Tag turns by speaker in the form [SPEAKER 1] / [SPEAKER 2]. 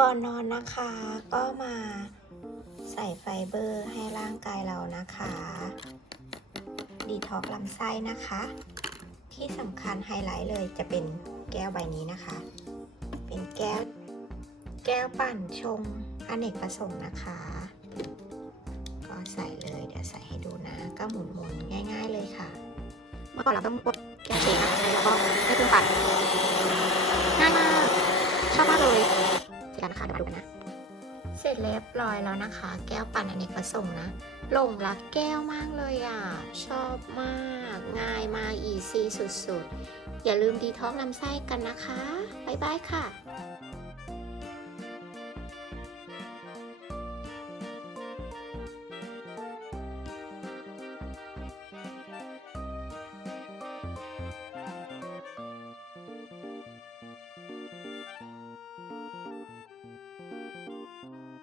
[SPEAKER 1] ก่อนนอนนะคะ ก็มาใส่ไฟเบอร์ให้ร่างกายเรานะคะ ดีท็อกลำไส้นะคะ ที่สำคัญไฮไลท์เลยจะเป็นแก้วใบนี้นะคะ เป็นแก้ว แก้วปั่นชงอเนกประสงค์นะคะ ก็ใส่เลยเดี๋ยวใส่ให้ดูนะ ก็หมุนหมุนๆง่าย ๆ เลยค่ะ เมื่อก่อนเราต้องกดแก้วเชงนะแล้วก็ให้เครื่องปั่นง่ายมาก ชอบมากเลย เสร็จแล้วนค่ะเดี๋ยวมาดูกันะ เสร็จเรียบร้อยแล้วนะคะ แก้วปั่นอเนกประสงค์นะหลงรักแก้วมากเลยอะ ชอบมาก ง่ายมากอีซี่สุดๆ อย่าลืมดีท็อกลำไส้กันนะคะ บ๊ายบายค่ะ